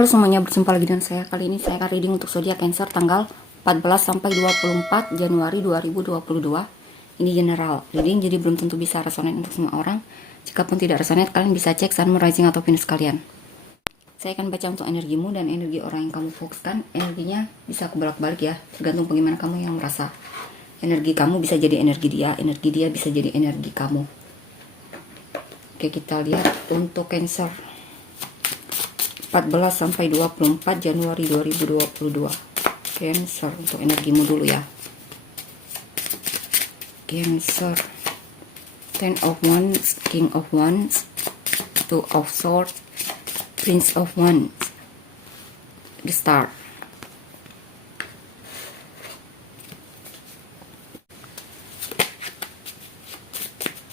Halo semuanya, berjumpa lagi dengan saya. Kali ini saya akan reading untuk zodiak Cancer tanggal 14 sampai 24 Januari 2022. Ini general reading, jadi belum tentu bisa resonate untuk semua orang. Jikapun tidak resonate, kalian bisa cek Sun, Moon, Rising atau Venus kalian. Saya akan baca untuk energimu dan energi orang yang kamu fokuskan. Energinya bisa aku bolak-balik ya, tergantung bagaimana kamu yang merasa. Energi kamu bisa jadi energi dia bisa jadi energi kamu. Oke, kita lihat untuk Cancer 14 sampai 24 Januari 2022. Cancer, untuk energimu dulu ya. Cancer, Ten of Wands, King of Wands, Two of Swords, Prince of Wands, the Star.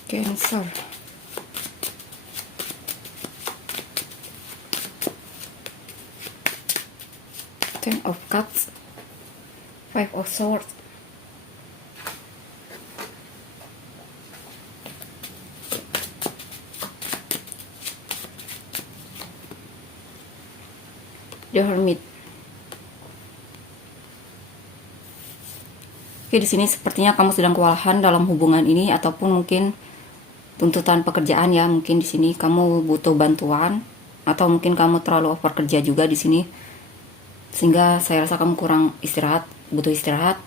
Cancer, Ten of Cups, Five of Swords, The Hermit. Oke, di sini sepertinya kamu sedang kewalahan dalam hubungan ini, ataupun mungkin tuntutan pekerjaan ya. Mungkin di sini kamu butuh bantuan, atau mungkin kamu terlalu over kerja juga di sini, sehingga saya rasa kamu kurang istirahat, butuh istirahat.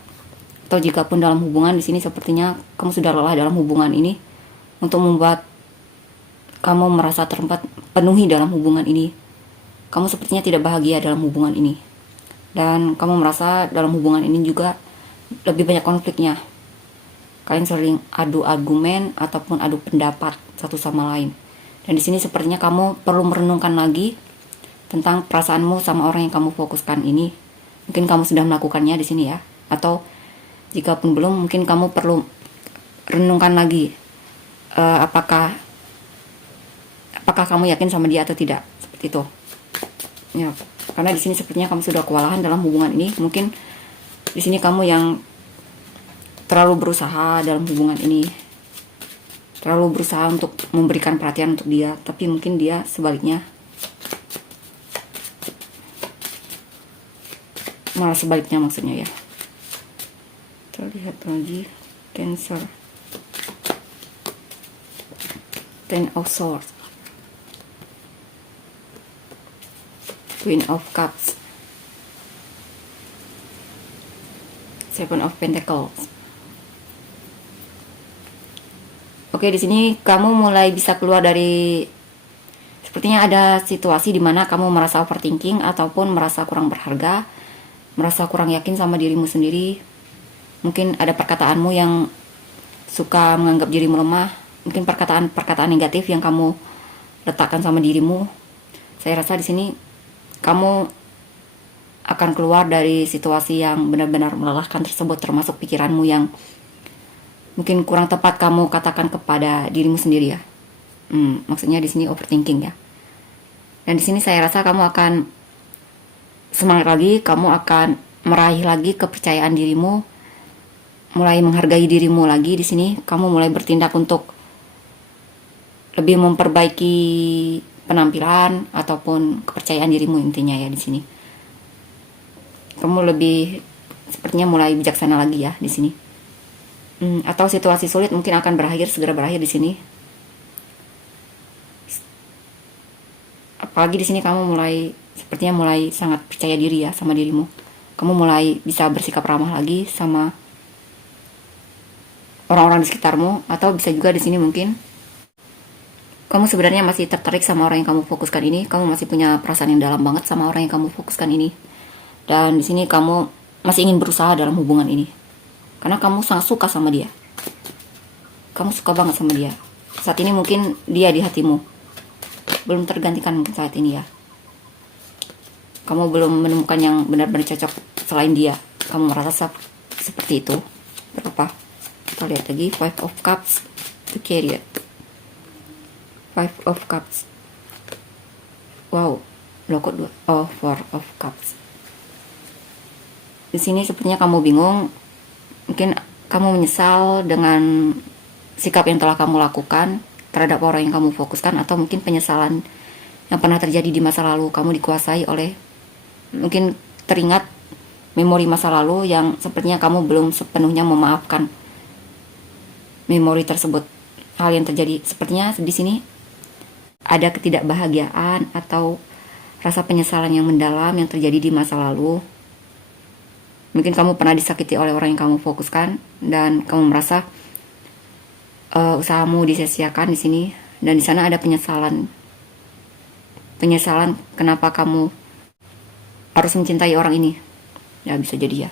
Atau jika pun dalam hubungan, di sini sepertinya kamu sudah lelah dalam hubungan ini, untuk membuat kamu merasa terpenuhi dalam hubungan ini. Kamu sepertinya tidak bahagia dalam hubungan ini, dan kamu merasa dalam hubungan ini juga lebih banyak konfliknya. Kalian sering adu argumen ataupun adu pendapat satu sama lain. Dan di sini sepertinya kamu perlu merenungkan lagi tentang perasaanmu sama orang yang kamu fokuskan ini. Mungkin kamu sudah melakukannya di sini ya, atau jika pun belum, mungkin kamu perlu renungkan lagi apakah kamu yakin sama dia atau tidak, seperti itu. Ya, karena di sini sepertinya kamu sudah kewalahan dalam hubungan ini. Mungkin di sini kamu yang terlalu berusaha dalam hubungan ini, terlalu berusaha untuk memberikan perhatian untuk dia, tapi mungkin dia sebaliknya malah sebaliknya, maksudnya ya. Kita lihat lagi Cancer, Ten of Swords, Queen of Cups, Seven of Pentacles. Oke, di sini kamu mulai bisa keluar dari, sepertinya ada situasi di mana kamu merasa overthinking ataupun merasa kurang berharga, merasa kurang yakin sama dirimu sendiri. Mungkin ada perkataanmu yang suka menganggap dirimu lemah, mungkin perkataan negatif yang kamu letakkan sama dirimu. Saya rasa di sini kamu akan keluar dari situasi yang benar-benar melelahkan tersebut, termasuk pikiranmu yang mungkin kurang tepat kamu katakan kepada dirimu sendiri ya. Maksudnya di sini overthinking ya. Dan di sini saya rasa kamu akan semangat lagi, kamu akan meraih lagi kepercayaan dirimu, mulai menghargai dirimu lagi. Di sini kamu mulai bertindak untuk lebih memperbaiki penampilan ataupun kepercayaan dirimu, intinya ya. Di sini kamu lebih sepertinya mulai bijaksana lagi ya di sini. Atau situasi sulit mungkin akan segera berakhir di sini. Apalagi di sini kamu sepertinya mulai sangat percaya diri ya sama dirimu. Kamu mulai bisa bersikap ramah lagi sama orang-orang di sekitarmu, atau bisa juga di sini mungkin kamu sebenarnya masih tertarik sama orang yang kamu fokuskan ini. Kamu masih punya perasaan yang dalam banget sama orang yang kamu fokuskan ini. Dan di sini kamu masih ingin berusaha dalam hubungan ini, karena kamu sangat suka sama dia. Kamu suka banget sama dia. Saat ini mungkin dia di hatimu belum tergantikan mungkin saat ini ya. Kamu belum menemukan yang benar-benar cocok selain dia. Kamu merasa seperti itu. Berapa? Kita lihat lagi. Five of Cups, The Chariot, Five of Cups. Wow, loh kok 2? Oh, Four of Cups. Di sini sepertinya kamu bingung. Mungkin kamu menyesal dengan sikap yang telah kamu lakukan terhadap orang yang kamu fokuskan, atau mungkin penyesalan yang pernah terjadi di masa lalu. Kamu dikuasai oleh, mungkin teringat memori masa lalu yang sepertinya kamu belum sepenuhnya memaafkan memori tersebut. Hal yang terjadi sepertinya di sini ada ketidakbahagiaan atau rasa penyesalan yang mendalam yang terjadi di masa lalu. Mungkin kamu pernah disakiti oleh orang yang kamu fokuskan dan kamu merasa usahamu disia-siakan di sini, dan di sana ada penyesalan kenapa kamu harus mencintai orang ini. Ya bisa jadi ya.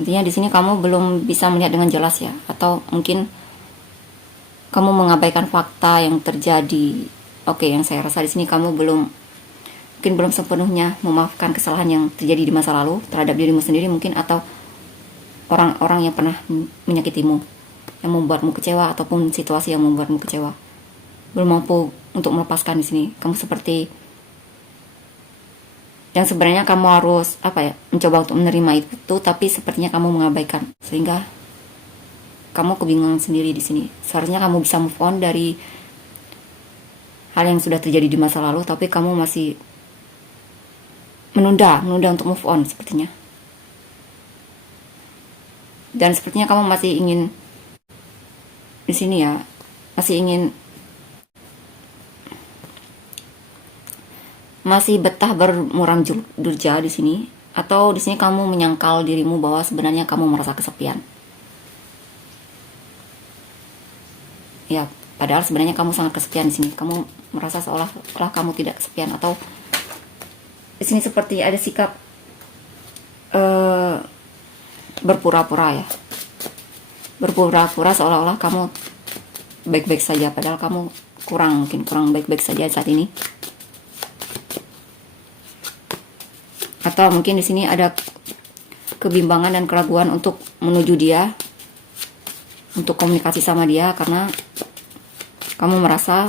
Intinya di sini kamu belum bisa melihat dengan jelas ya, atau mungkin kamu mengabaikan fakta yang terjadi. Oke, yang saya rasa di sini kamu mungkin belum sepenuhnya memaafkan kesalahan yang terjadi di masa lalu terhadap dirimu sendiri mungkin, atau orang-orang yang pernah menyakitimu, yang membuatmu kecewa, ataupun situasi yang membuatmu kecewa. Belum mampu untuk melepaskan di sini. Kamu seperti yang sebenarnya kamu harus mencoba untuk menerima itu, tapi sepertinya kamu mengabaikan, sehingga kamu kebingungan sendiri di sini. Seharusnya kamu bisa move on dari hal yang sudah terjadi di masa lalu, tapi kamu masih menunda untuk move on sepertinya. Dan sepertinya kamu masih ingin di sini ya, masih betah bermuram durja di sini, atau di sini kamu menyangkal dirimu bahwa sebenarnya kamu merasa kesepian. Ya, padahal sebenarnya kamu sangat kesepian di sini. Kamu merasa seolah-olah kamu tidak kesepian, atau di sini seperti ada sikap berpura-pura ya. Berpura-pura seolah-olah kamu baik-baik saja, padahal kamu kurang baik-baik saja saat ini. Atau mungkin di sini ada kebimbangan dan keraguan untuk menuju dia, untuk komunikasi sama dia, karena kamu merasa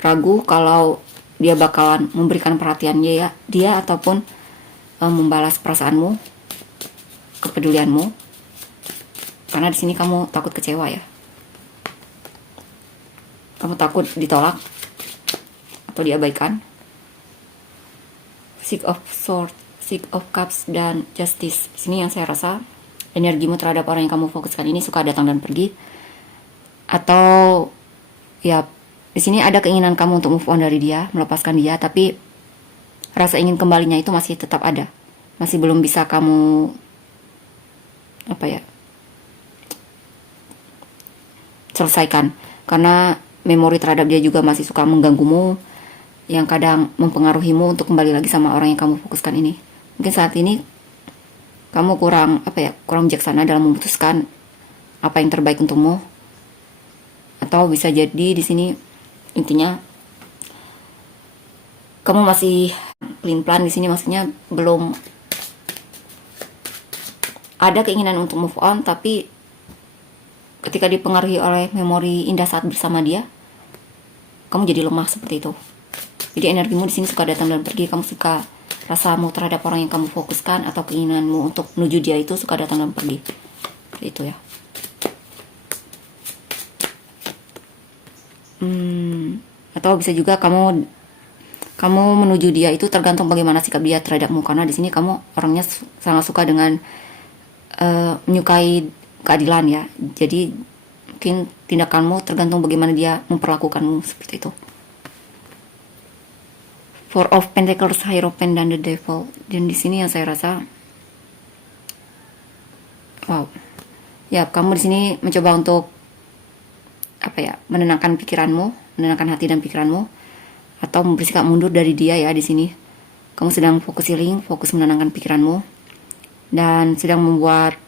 ragu kalau dia bakalan memberikan perhatian dia ataupun membalas perasaanmu, kepedulianmu, karena di sini kamu takut kecewa ya. Kamu takut ditolak atau diabaikan. Six of Swords, Six of Cups, dan Justice. Sini yang saya rasa energimu terhadap orang yang kamu fokuskan ini suka datang dan pergi, atau ya di sini ada keinginan kamu untuk move on dari dia, melepaskan dia, tapi rasa ingin kembalinya itu masih tetap ada, masih belum bisa kamu selesaikan, karena memori terhadap dia juga masih suka mengganggumu, yang kadang mempengaruhimu untuk kembali lagi sama orang yang kamu fokuskan ini. Mungkin saat ini kamu kurang bijaksana dalam memutuskan apa yang terbaik untukmu, atau bisa jadi di sini intinya kamu masih pelin-pelan di sini, maksudnya belum ada keinginan untuk move on, tapi ketika dipengaruhi oleh memori indah saat bersama dia, kamu jadi lemah seperti itu. Jadi energimu di sini suka datang dan pergi. Kamu suka rasamu terhadap orang yang kamu fokuskan atau keinginanmu untuk menuju dia itu suka datang dan pergi. Seperti itu ya. Atau bisa juga kamu menuju dia itu tergantung bagaimana sikap dia terhadapmu, karena di sini kamu orangnya sangat suka dengan menyukai keadilan ya. Jadi mungkin tindakanmu tergantung bagaimana dia memperlakukanmu, seperti itu. Four of Pentacles, Hierophant, dan the Devil. Dan di sini yang saya rasa, ya kamu di sini mencoba untuk menenangkan pikiranmu, menenangkan hati dan pikiranmu, atau bersikap mundur dari dia ya. Di sini kamu sedang fokus healing, fokus menenangkan pikiranmu, dan sedang membuat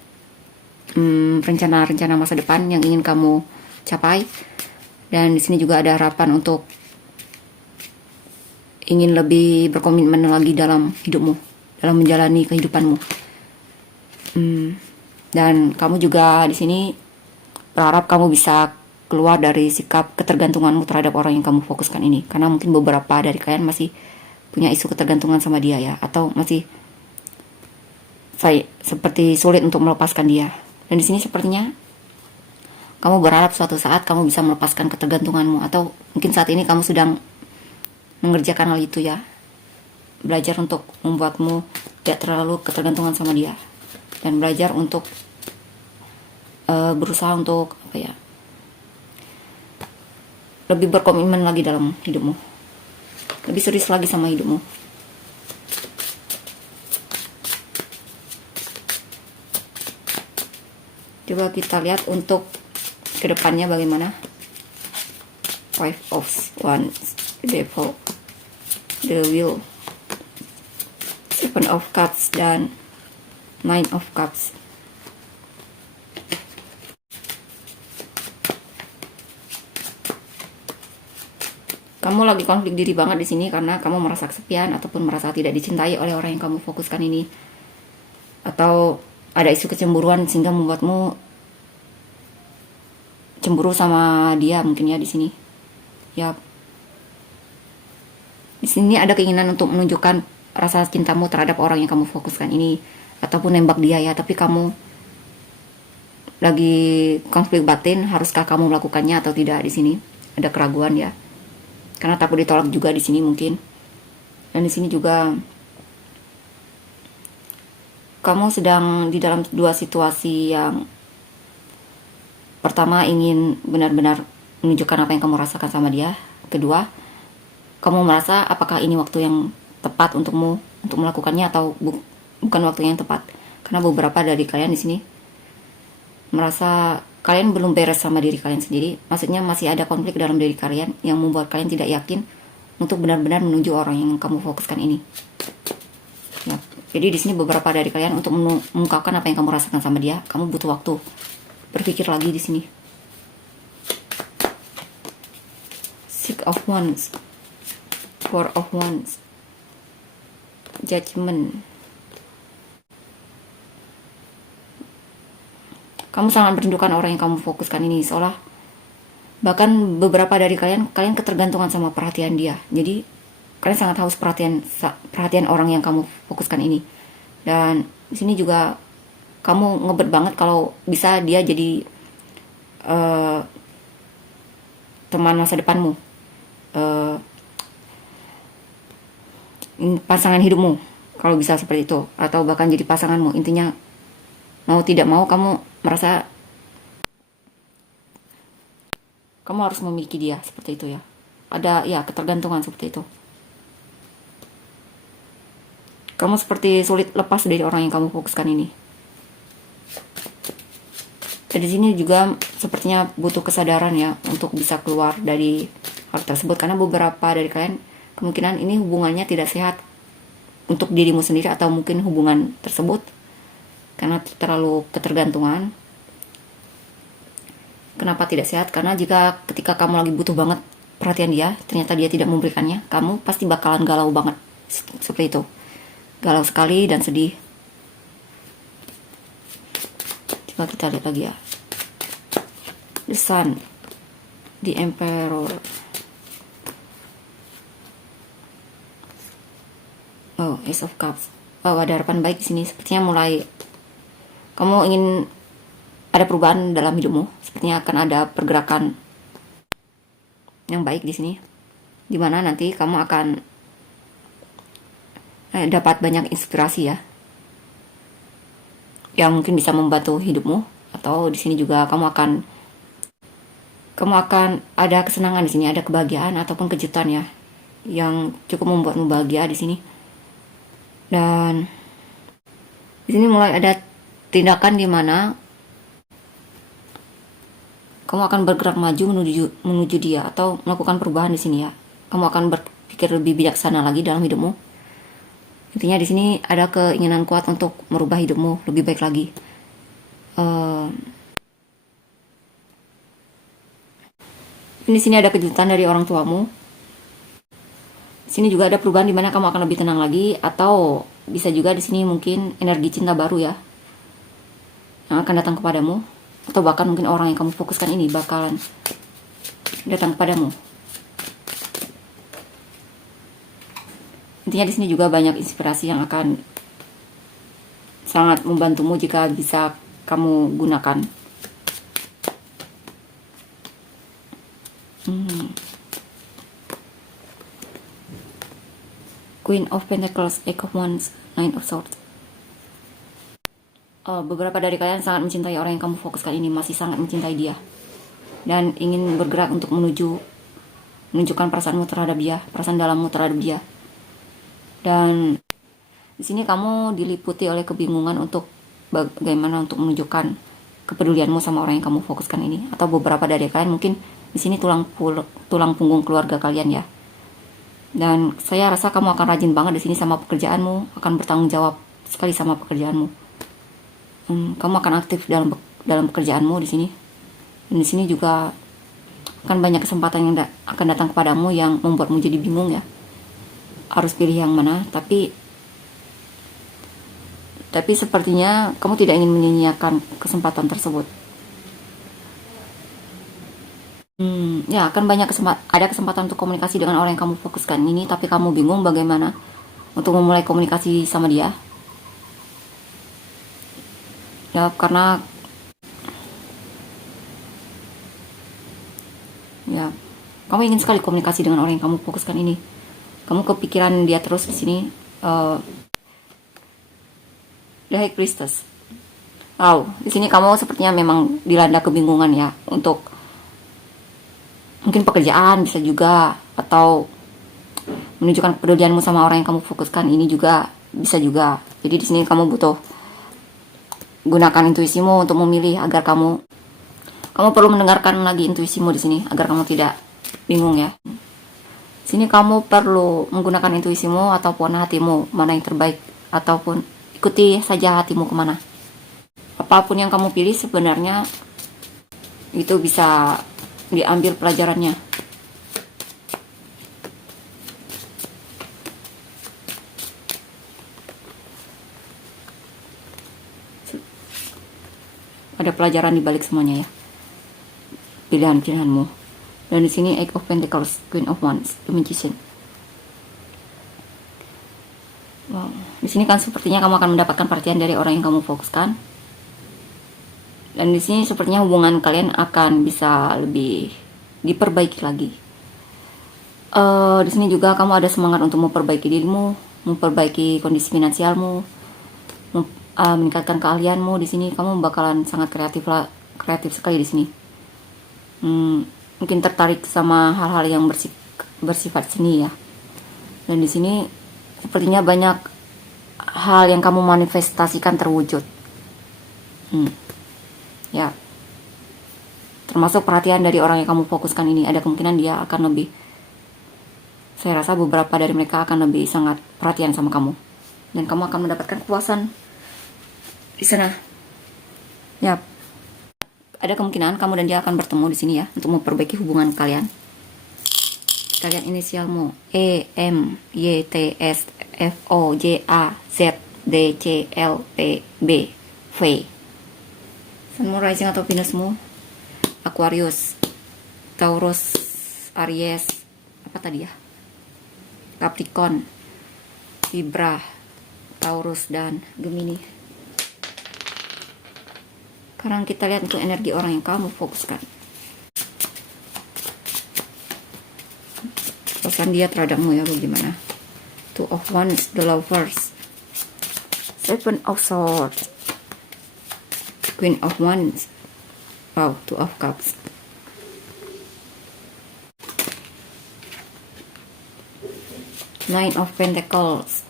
rencana-rencana masa depan yang ingin kamu capai. Dan di sini juga ada harapan untuk ingin lebih berkomitmen lagi dalam hidupmu, dalam menjalani kehidupanmu. Dan kamu juga di sini berharap kamu bisa keluar dari sikap ketergantunganmu terhadap orang yang kamu fokuskan ini, karena mungkin beberapa dari kalian masih punya isu ketergantungan sama dia ya, atau masih seperti sulit untuk melepaskan dia. Dan di sini sepertinya Kamu berharap suatu saat kamu bisa melepaskan ketergantunganmu, atau mungkin saat ini kamu sedang mengerjakan hal itu ya. Belajar untuk membuatmu tidak terlalu ketergantungan sama dia, dan belajar untuk berusaha untuk apa ya, lebih berkomitmen lagi dalam hidupmu, lebih serius lagi sama hidupmu. Coba kita lihat untuk kedepannya bagaimana. Five of Wands, Devil, the Wheel, Seven of Cups, dan Nine of Cups. Kamu lagi konflik diri banget di sini karena kamu merasa kesepian ataupun merasa tidak dicintai oleh orang yang kamu fokuskan ini, atau ada isu kecemburuan sehingga membuatmu cemburu sama dia mungkin ya di sini. Ya, di sini ada keinginan untuk menunjukkan rasa cintamu terhadap orang yang kamu fokuskan ini, ataupun nembak dia ya, tapi kamu lagi konflik batin, haruskah kamu melakukannya atau tidak di sini? Ada keraguan ya. Karena takut ditolak juga di sini mungkin. Dan di sini juga kamu sedang di dalam dua situasi yang pertama ingin benar-benar menunjukkan apa yang kamu rasakan sama dia. Kedua, kamu merasa apakah ini waktu yang tepat untukmu untuk melakukannya atau bukan waktu yang tepat. Karena beberapa dari kalian di sini merasa kalian belum beres sama diri kalian sendiri. Maksudnya masih ada konflik dalam diri kalian yang membuat kalian tidak yakin untuk benar-benar menuju orang yang kamu fokuskan ini. Ya, jadi di sini beberapa dari kalian untuk mengungkapkan apa yang kamu rasakan sama dia, kamu butuh waktu berpikir lagi di sini. Six of Wands, Four of Wands, Judgment. Kamu sangat merindukan orang yang kamu fokuskan ini, seolah bahkan beberapa dari kalian ketergantungan sama perhatian dia. Jadi kalian sangat haus perhatian orang yang kamu fokuskan ini. Dan di sini juga kamu ngebet banget kalau bisa dia jadi teman masa depanmu, pasangan hidupmu kalau bisa seperti itu, atau bahkan jadi pasanganmu. Intinya mau tidak mau kamu merasa kamu harus memiliki dia, seperti itu ya. Ada ya ketergantungan seperti itu. Kamu seperti sulit lepas dari orang yang kamu fokuskan ini. Dan di sini juga sepertinya butuh kesadaran ya untuk bisa keluar dari hal tersebut, karena beberapa dari kalian kemungkinan ini hubungannya tidak sehat untuk dirimu sendiri, atau mungkin hubungan tersebut karena terlalu ketergantungan. Kenapa tidak sehat? Karena ketika kamu lagi butuh banget perhatian dia, ternyata dia tidak memberikannya, kamu pasti bakalan galau banget. Seperti itu. Galau sekali dan sedih. Coba kita lihat lagi ya. The Sun, The Emperor. Oh, Ace of Cups. Oh, ada harapan baik di sini. Sepertinya mulai kamu ingin ada perubahan dalam hidupmu. Sepertinya akan ada pergerakan yang baik di sini, dimana nanti kamu akan dapat banyak inspirasi ya, yang mungkin bisa membantu hidupmu. Atau di sini juga kamu akan ada kesenangan di sini, ada kebahagiaan ataupun kejutan ya, yang cukup membuatmu bahagia di sini. Dan di sini mulai ada tindakan di mana kamu akan bergerak maju menuju dia, atau melakukan perubahan di sini ya. Kamu akan berpikir lebih bijaksana lagi dalam hidupmu. Intinya di sini ada keinginan kuat untuk merubah hidupmu lebih baik lagi. Di sini ada kejutan dari orang tuamu. Di sini juga ada perubahan di mana kamu akan lebih tenang lagi, atau bisa juga di sini mungkin energi cinta baru ya yang akan datang kepadamu, atau bahkan mungkin orang yang kamu fokuskan ini bakalan datang kepadamu. Intinya di sini juga banyak inspirasi yang akan sangat membantumu jika bisa kamu gunakan. Queen of Pentacles, Eight of Wands, Nine of Swords. Beberapa dari kalian sangat mencintai orang yang kamu fokuskan ini, masih sangat mencintai dia, dan ingin bergerak untuk menunjukkan perasaanmu terhadap dia, perasaan dalammu terhadap dia. Dan di sini kamu diliputi oleh kebingungan untuk bagaimana untuk menunjukkan kepedulianmu sama orang yang kamu fokuskan ini. Atau beberapa dari kalian mungkin di sini tulang punggung keluarga kalian ya. Dan saya rasa kamu akan rajin banget di sini sama pekerjaanmu, akan bertanggung jawab sekali sama pekerjaanmu. Kamu akan aktif dalam pekerjaanmu di sini. Dan di sini juga akan banyak kesempatan yang akan datang kepadamu yang membuatmu jadi bingung ya. Harus pilih yang mana, tapi sepertinya kamu tidak ingin menyia-nyiakan kesempatan tersebut. Ya, akan ada kesempatan untuk komunikasi dengan orang yang kamu fokuskan ini, tapi kamu bingung bagaimana untuk memulai komunikasi sama dia. Ya, karena ya, kamu ingin sekali komunikasi dengan orang yang kamu fokuskan ini. Kamu kepikiran dia terus di sini. The High Priestess. Di sini kamu sepertinya memang dilanda kebingungan ya, untuk mungkin pekerjaan bisa juga, atau menunjukkan kepedulianmu sama orang yang kamu fokuskan ini juga bisa juga. Jadi di sini kamu butuh gunakan intuisimu untuk memilih, agar kamu perlu mendengarkan lagi intuisimu di sini agar kamu tidak bingung ya. Di sini kamu perlu menggunakan intuisimu ataupun hatimu mana yang terbaik, ataupun ikuti saja hatimu kemana. Apapun yang kamu pilih sebenarnya itu bisa diambil pelajarannya. Ada pelajaran di balik semuanya ya, pilihan-pilihanmu. Dan di sini Eight of Pentacles, Queen of Wands, The Magician. Di sini kan sepertinya kamu akan mendapatkan perhatian dari orang yang kamu fokuskan. Dan di sini sepertinya hubungan kalian akan bisa lebih diperbaiki lagi. Di sini juga kamu ada semangat untuk memperbaiki dirimu, memperbaiki kondisi finansialmu, meningkatkan keahlianmu. Di sini kamu bakalan sangat kreatif sekali di sini. Mungkin tertarik sama hal-hal yang bersifat seni ya. Dan di sini sepertinya banyak hal yang kamu manifestasikan terwujud. Ya, termasuk perhatian dari orang yang kamu fokuskan ini. Ada kemungkinan dia akan lebih, saya rasa beberapa dari mereka akan lebih sangat perhatian sama kamu, dan kamu akan mendapatkan kepuasan di sana. Ya, ada kemungkinan kamu dan dia akan bertemu di sini ya, untuk memperbaiki hubungan kalian. Kalian inisialmu E, M, Y, T, S, F, O, J, A, Z, D, C, L, P, B, V. Sunmu, rising atau Venusmu, Aquarius, Taurus, Aries, apa tadi ya, Capricorn, Libra, Taurus, dan Gemini. Sekarang kita lihat untuk energi orang yang kamu fokuskan. Pesan dia terhadapmu ya, bagaimana? Two of Wands, The Lovers, Seven of Swords, Queen of Wands, Two of Cups. Nine of Pentacles,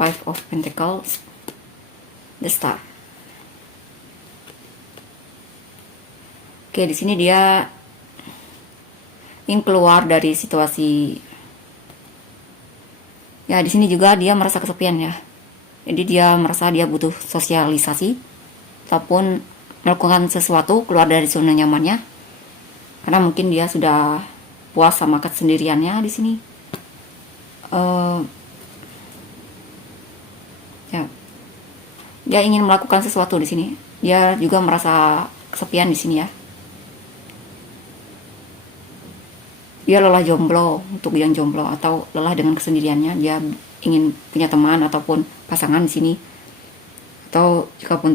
Five of Pentacles, The Star. Oke, di sini dia ingin keluar dari situasi. Ya, di sini juga dia merasa kesepian ya. Jadi dia merasa dia butuh sosialisasi ataupun melakukan sesuatu keluar dari zona nyamannya, karena mungkin dia sudah puas sama kesendiriannya di sini. Ya, dia ingin melakukan sesuatu di sini. Dia juga merasa kesepian di sini ya. Dia lelah jomblo, untuk yang jomblo atau lelah dengan kesendiriannya. Dia ingin punya teman ataupun pasangan di sini. Atau jikapun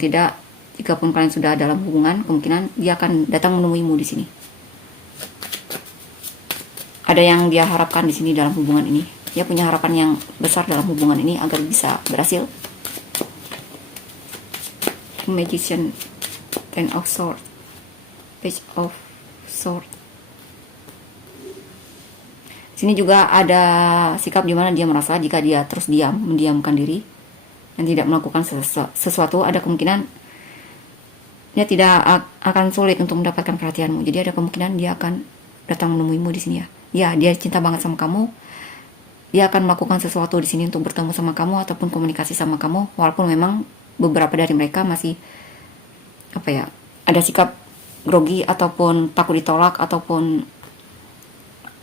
kalian sudah dalam hubungan, kemungkinan dia akan datang menemuimu di sini. Ada yang dia harapkan di sini dalam hubungan ini. Dia punya harapan yang besar dalam hubungan ini agar bisa berhasil. Magician, Ten of Swords, Page of Swords. Sini juga ada sikap dimana dia merasa jika dia terus mendiamkan diri dan tidak melakukan sesuatu, ada kemungkinan dia tidak akan sulit untuk mendapatkan perhatianmu. Jadi ada kemungkinan dia akan datang menemuimu di sini ya. Ya, dia cinta banget sama kamu. Dia akan melakukan sesuatu di sini untuk bertemu sama kamu ataupun komunikasi sama kamu, walaupun memang beberapa dari mereka masih ada sikap grogi ataupun takut ditolak ataupun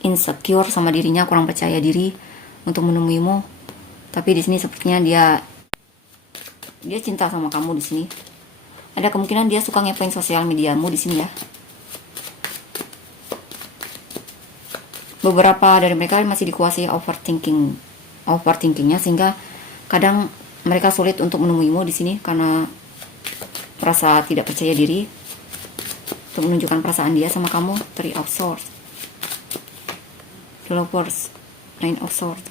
insecure sama dirinya, kurang percaya diri untuk menemuimu. Tapi di sini sepertinya dia cinta sama kamu di sini. Ada kemungkinan dia suka ngepoin sosial mediamu di sini ya. Beberapa dari mereka masih dikuasai overthinkingnya, sehingga kadang mereka sulit untuk menemuimu di sini karena merasa tidak percaya diri untuk menunjukkan perasaan dia sama kamu. Three of Swords, The Lovers, Nine of Swords.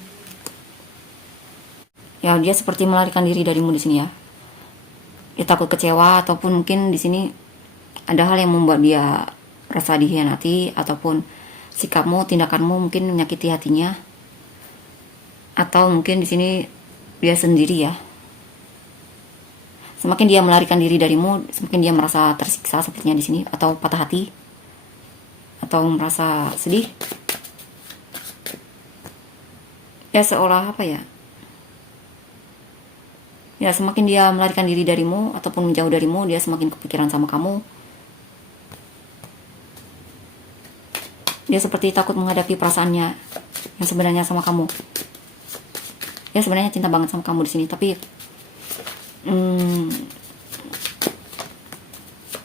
Ya, dia seperti melarikan diri darimu di sini ya. Dia takut kecewa ataupun mungkin di sini ada hal yang membuat dia rasa dikhianati ataupun sikapmu, tindakanmu mungkin menyakiti hatinya, atau mungkin di sini dia sendiri ya. Semakin dia melarikan diri darimu, semakin dia merasa tersiksa sepertinya di sini, atau patah hati, atau merasa sedih. Ya seolah ya semakin dia melarikan diri darimu ataupun menjauh darimu, dia semakin kepikiran sama kamu. Dia seperti takut menghadapi perasaannya yang sebenarnya sama kamu. Dia sebenarnya cinta banget sama kamu di sini, tapi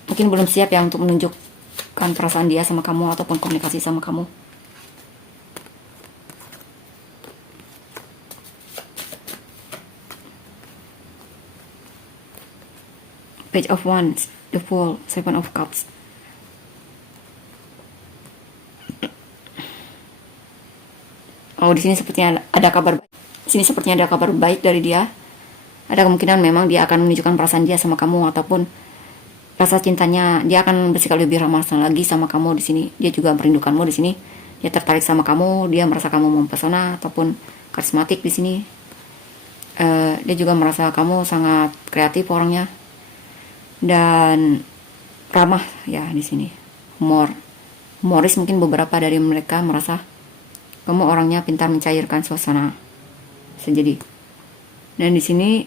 mungkin belum siap ya untuk menunjukkan perasaan dia sama kamu ataupun komunikasi sama kamu. Page of Wands, The Fool, Seven of Cups. Oh, di sini sepertinya ada kabar baik. Di sini sepertinya ada kabar baik dari dia. Ada kemungkinan memang dia akan menunjukkan perasaan dia sama kamu ataupun rasa cintanya. Dia akan bersikap lebih ramah lagi sama kamu di sini. Dia juga merindukanmu di sini. Dia tertarik sama kamu. Dia merasa kamu mempesona ataupun karismatik di sini. Dia juga merasa kamu sangat kreatif orangnya dan ramah ya di sini. Humoris mungkin beberapa dari mereka merasa kamu orangnya pintar mencairkan suasana sejadi. Dan di sini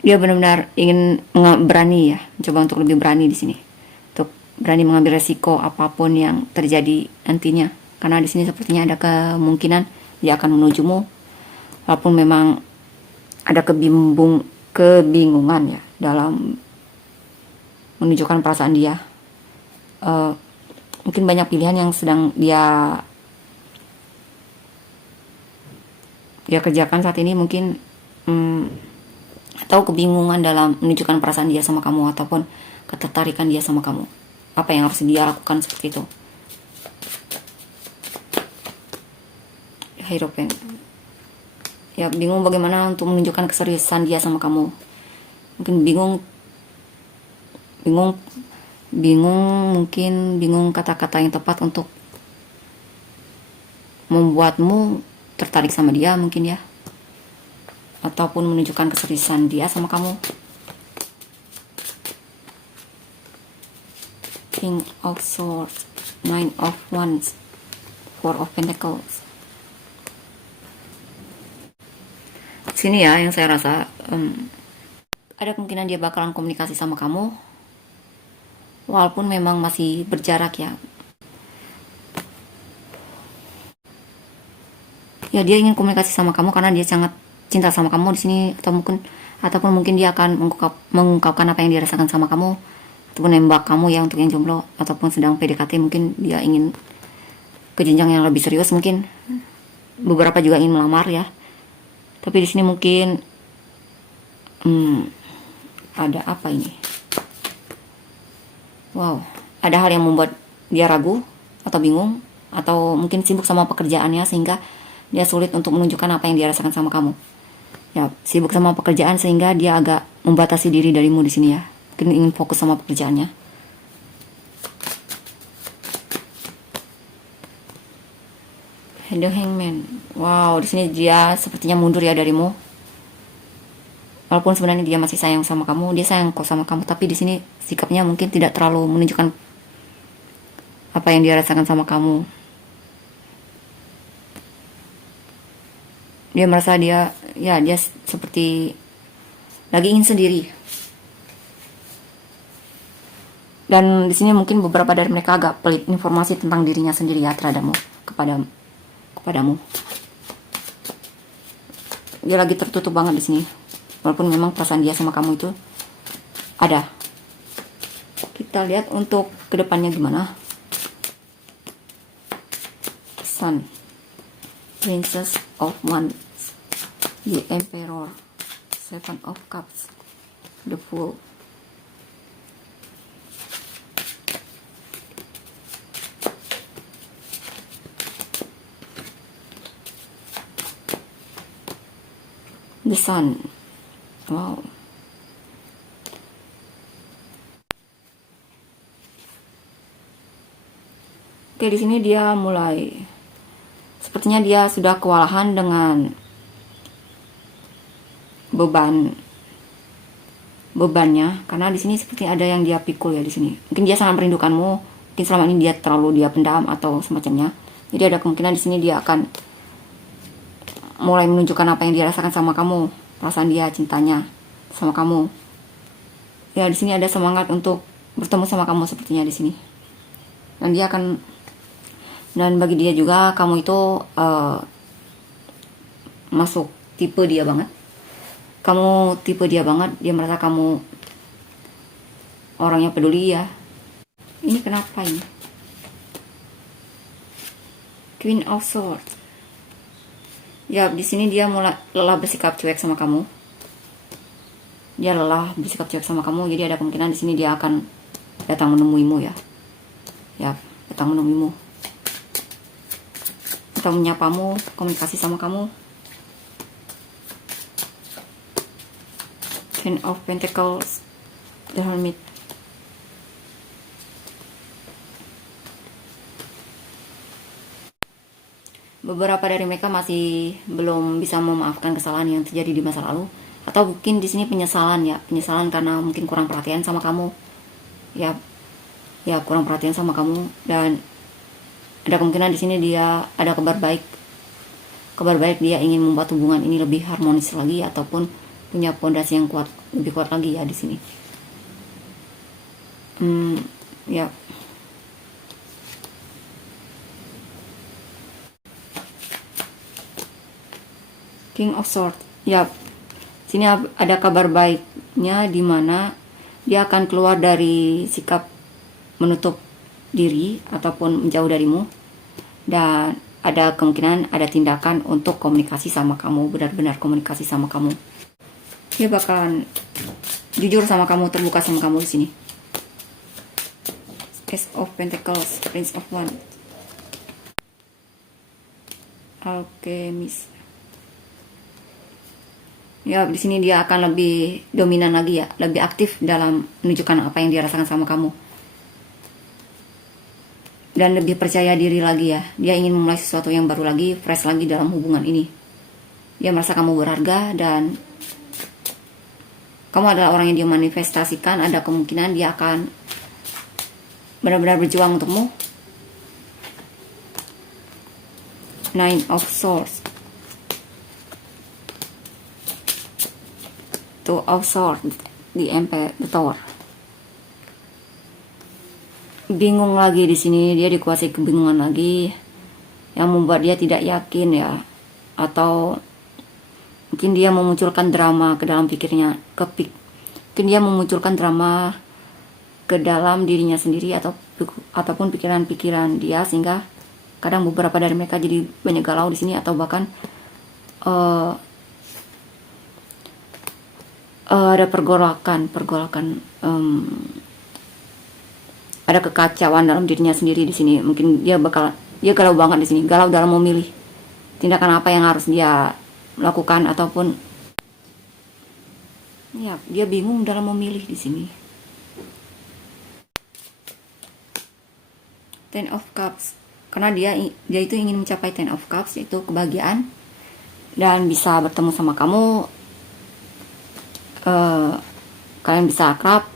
dia benar-benar ingin berani ya, mencoba untuk lebih berani di sini, untuk berani mengambil resiko apapun yang terjadi nantinya. Karena di sini sepertinya ada kemungkinan dia akan menujumu, walaupun memang ada kebingungan ya dalam menunjukkan perasaan dia. Mungkin banyak pilihan yang sedang dia kerjakan saat ini mungkin, atau kebingungan dalam menunjukkan perasaan dia sama kamu ataupun ketertarikan dia sama kamu. Apa yang harus dia lakukan seperti itu. Hierophant. Ya, bingung bagaimana untuk menunjukkan keseriusan dia sama kamu. Mungkin bingung kata-kata yang tepat untuk membuatmu tertarik sama dia mungkin ya, ataupun menunjukkan keseriusan dia sama kamu. King of Swords, Nine of Wands, Four of Pentacles. Sini ya yang saya rasa ada kemungkinan dia bakalan komunikasi sama kamu, walaupun memang masih berjarak ya. Ya, dia ingin komunikasi sama kamu karena dia sangat cinta sama kamu di sini, ataupun mungkin dia akan mengungkapkan apa yang dia rasakan sama kamu, ataupun nembak kamu ya untuk yang jomblo, ataupun sedang PDKT mungkin dia ingin ke jenjang yang lebih serius mungkin. Beberapa juga ingin melamar ya. Tapi di sini mungkin ada apa ini? Wow, ada hal yang membuat dia ragu atau bingung, atau mungkin sibuk sama pekerjaannya sehingga dia sulit untuk menunjukkan apa yang dia rasakan sama kamu. Ya, sibuk sama pekerjaan sehingga dia agak membatasi diri darimu di sini ya. Mungkin ingin fokus sama pekerjaannya. The Hangman. Wow, di sini dia sepertinya mundur ya darimu. Walaupun sebenarnya dia masih sayang sama kamu, dia sayang kok sama kamu, tapi di sini sikapnya mungkin tidak terlalu menunjukkan apa yang dia rasakan sama kamu. Dia merasa dia seperti lagi ingin sendiri. Dan di sini mungkin beberapa dari mereka agak pelit informasi tentang dirinya sendiri ya terhadapmu, kepadamu. Dia lagi tertutup banget di sini. Walaupun memang perasaan dia sama kamu itu ada. Kita lihat untuk kedepannya gimana. Sun, Princess of Wands, The Emperor, Seven of Cups, The Fool. The Sun. Wow. Oke, di sini dia mulai sepertinya dia sudah kewalahan dengan bebannya, karena di sini seperti ada yang dia pikul ya di sini. Mungkin dia sangat merindukanmu, mungkin selama ini dia terlalu pendam atau semacamnya. Jadi ada kemungkinan di sini dia akan mulai menunjukkan apa yang dia rasakan sama kamu, perasaan dia, cintanya sama kamu. Ya, di sini ada semangat untuk bertemu sama kamu sepertinya di sini. Dan bagi dia juga kamu itu masuk tipe dia banget. Kamu tipe dia banget, dia merasa kamu orang yang peduli ya. Ini kenapa ini? Queen of Swords. Ya, di sini dia mulai lelah bersikap cuek sama kamu. Dia lelah bersikap cuek sama kamu, jadi ada kemungkinan di sini dia akan datang menemuimu ya. Ya, datang menemuimu. Atau menyapamu, komunikasi sama kamu. Ten of Pentacles, The Hermit. Beberapa dari mereka masih belum bisa memaafkan kesalahan yang terjadi di masa lalu, atau mungkin di sini penyesalan karena mungkin kurang perhatian sama kamu. Ya, kurang perhatian sama kamu, dan ada kemungkinan di sini dia ada kabar baik. Kabar baik, dia ingin membuat hubungan ini lebih harmonis lagi ataupun punya pondasi yang lebih kuat lagi ya di sini. Ya. King of Swords. Ya, sini ada kabar baiknya di mana dia akan keluar dari sikap menutup diri ataupun menjauh darimu, dan ada kemungkinan ada tindakan untuk komunikasi sama kamu, benar-benar komunikasi sama kamu. Dia bakalan jujur sama kamu, terbuka sama kamu di sini. Ace of Pentacles, Prince of Wands, Alchemist. Ya, di sini dia akan lebih dominan lagi ya, lebih aktif dalam menunjukkan apa yang dia rasakan sama kamu. Dan lebih percaya diri lagi ya. Dia ingin memulai sesuatu yang baru lagi, fresh lagi dalam hubungan ini. Dia merasa kamu berharga dan kamu adalah orang yang dia manifestasikan. Ada kemungkinan dia akan benar-benar berjuang untukmu. Nine of Swords, Two of Swords, The Emperor. Bingung lagi di sini, dia dikuasai kebingungan lagi yang membuat dia tidak yakin ya, atau mungkin dia memunculkan drama ke dalam pikirnya, mungkin dia memunculkan drama ke dalam dirinya sendiri ataupun pikiran-pikiran dia, sehingga kadang beberapa dari mereka jadi banyak galau di sini, atau bahkan ada pergolakan, ada kekacauan dalam dirinya sendiri di sini. Mungkin dia galau banget di sini, galau dalam memilih. tindakan apa yang harus dia lakukan, ataupun ya dia bingung dalam memilih di sini. Ten of Cups, karena dia itu ingin mencapai Ten of Cups, yaitu kebahagiaan, dan bisa bertemu sama kamu. Kalian bisa akrab,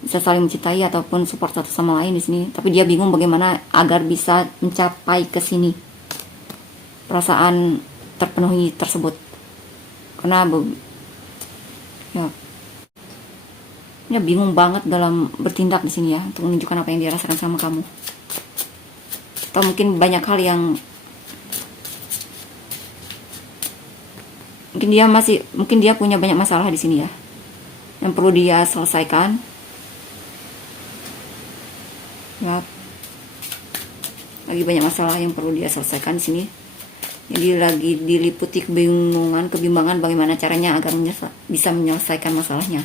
bisa saling mencintai ataupun support satu sama lain di sini. Tapi dia bingung bagaimana agar bisa mencapai ke sini, perasaan terpenuhi tersebut. Karena ya, dia bingung banget dalam bertindak di sini ya, untuk menunjukkan apa yang dia rasakan sama kamu. Atau mungkin banyak hal yang mungkin dia punya banyak masalah di sini ya, yang perlu dia selesaikan. Ya, lagi banyak masalah yang perlu dia selesaikan di sini. Jadi lagi diliputi kebimbangan bagaimana caranya agar bisa menyelesaikan masalahnya.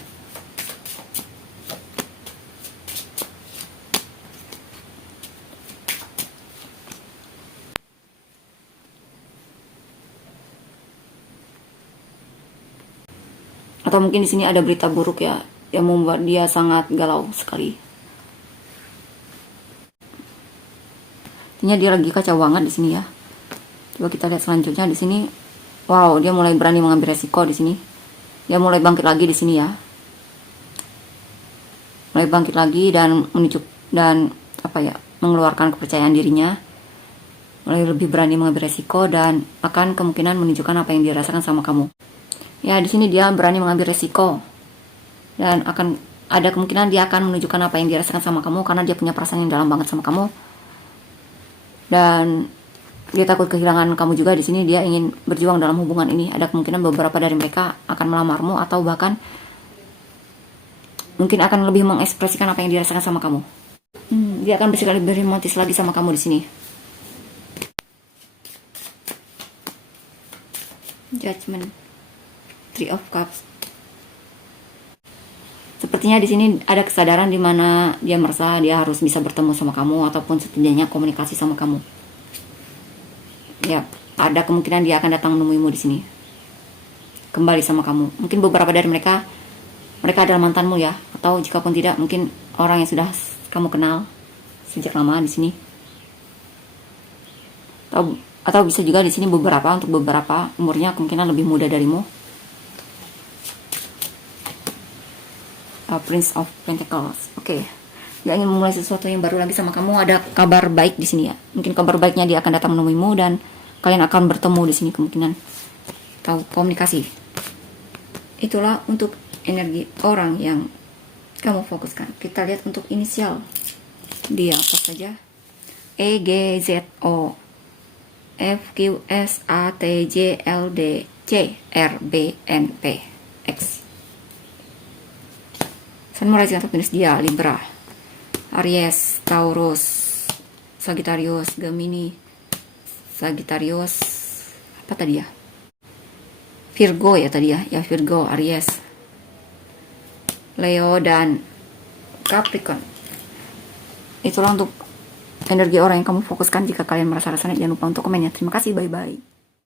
Atau mungkin di sini ada berita buruk ya, yang membuat dia sangat galau sekali. Artinya dia lagi kacau banget di sini ya. Coba kita lihat selanjutnya di sini. Wow, dia mulai berani mengambil resiko di sini. Dia mulai bangkit lagi di sini ya. Mulai bangkit lagi dan mengeluarkan kepercayaan dirinya. Mulai lebih berani mengambil resiko dan akan kemungkinan menunjukkan apa yang dia rasakan sama kamu. Ya, di sini dia berani mengambil resiko dan akan ada kemungkinan dia akan menunjukkan apa yang dia rasakan sama kamu, karena dia punya perasaan yang dalam banget sama kamu. Dan dia takut kehilangan kamu juga di sini. Dia ingin berjuang dalam hubungan ini. Ada kemungkinan beberapa dari mereka akan melamarmu, atau bahkan mungkin akan lebih mengekspresikan apa yang dia rasakan sama kamu. Dia akan bersikap lebih romantis lagi sama kamu di sini. Judgment, Three of Cups. Sepertinya di sini ada kesadaran di mana dia merasa dia harus bisa bertemu sama kamu, ataupun setidaknya komunikasi sama kamu. Ya, ada kemungkinan dia akan datang menemuimu di sini, kembali sama kamu. Mungkin beberapa dari mereka adalah mantanmu ya, atau jika pun tidak, mungkin orang yang sudah kamu kenal sejak lama di sini. Atau bisa juga di sini untuk beberapa umurnya kemungkinan lebih muda darimu. Prince of Pentacles. Oke. Dia ingin memulai sesuatu yang baru lagi sama kamu. Ada kabar baik di sini ya. Mungkin kabar baiknya dia akan datang menemuimu dan kalian akan bertemu di sini kemungkinan. Atau komunikasi. Itulah untuk energi orang yang kamu fokuskan. Kita lihat untuk inisial dia apa saja. E, G, Z, O, F, Q, S, A, T, J, L, D, C, R, B, N, P, X. Sun, Moon, Rising atau Venus dia Libra, Aries, Taurus, Sagittarius, Gemini, Sagittarius, apa tadi ya? Virgo ya tadi ya, Virgo, Aries, Leo dan Capricorn. Itulah untuk energi orang yang kamu fokuskan. Jika kalian merasa resonate, jangan lupa untuk komen ya. Terima kasih, bye bye.